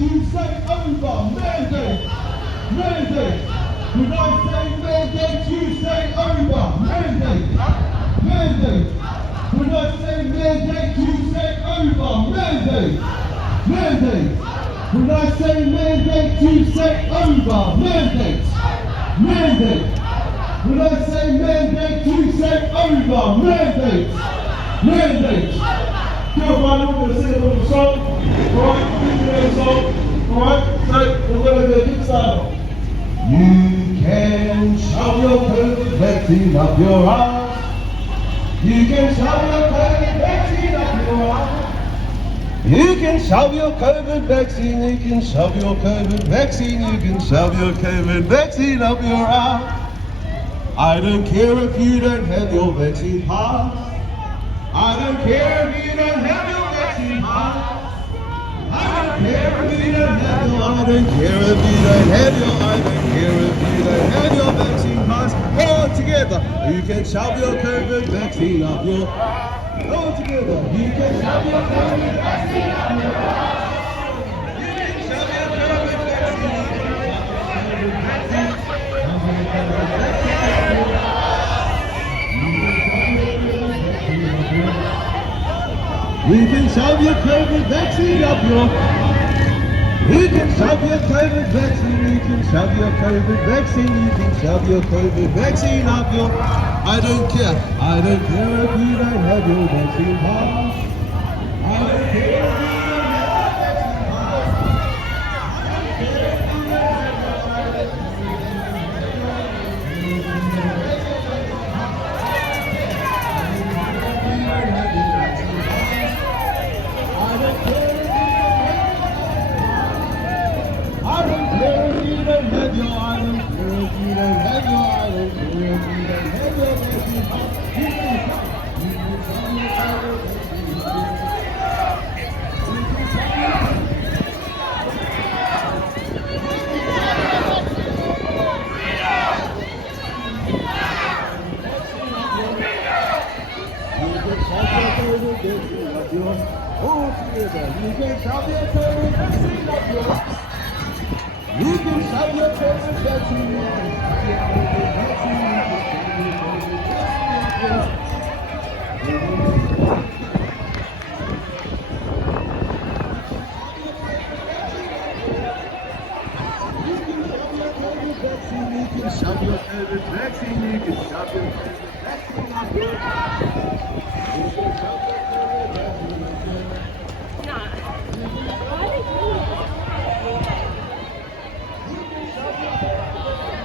to say over. Mandate. Mandate. When I say mandate, you say over. Mandate. Mandate. When I say mandate, you say over. Mandate. Mandate. When I say mandate, you say over. Mandate. Mandate. When I say mandate, you say over. Mandate. Mandate. Everybody, we're going to sing a little song. Alright, we sing a song. Alright, so we're going to get this out. You can shove your COVID vaccine up your ass. You can shove your COVID vaccine up your ass. You can shove your COVID vaccine, you can shove your COVID vaccine, you can shove your COVID vaccine up your ass. I don't care if you don't have your vaccine pass. I don't care if you don't have your vaccine pass. I don't care if you don't have your, I don't care if you don't have your, I don't care if you don't have your vaccine pass. All together, you can shove your COVID vaccine up your, all together, you can shove your COVID vaccine up your, you can shove your COVID vaccine up your, you can shove your COVID vaccine up your, you can shove your COVID vaccine, you can shove your COVID vaccine, you can shove your COVID vaccine up your, I don't care if you don't have your vaccine pass. I don't care if you don't have your vaccine pass. I don't care if you don't have your you can shove your COVID vaccine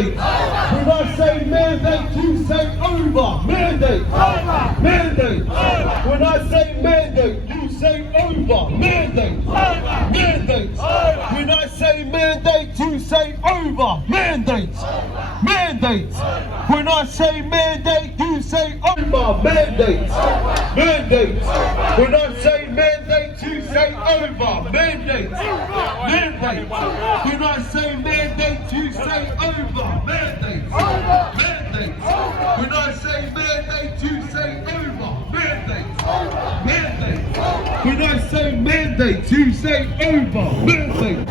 mandate. When I say mandate, you say over. Mandate. Mandate. When I say mandate, you say over. Mandate. Mandate. When I say mandate, you say over. Mandate. Mandate. When I say mandate, you say over. Mandate. Mandate. When I say mandate, you say over. Mandate. Mandate. When I say mandate, you say over. Mandate. Mandate. When I say mandate, you say over. Mandate. Mandate. When I say mandate, you say over. Mandate.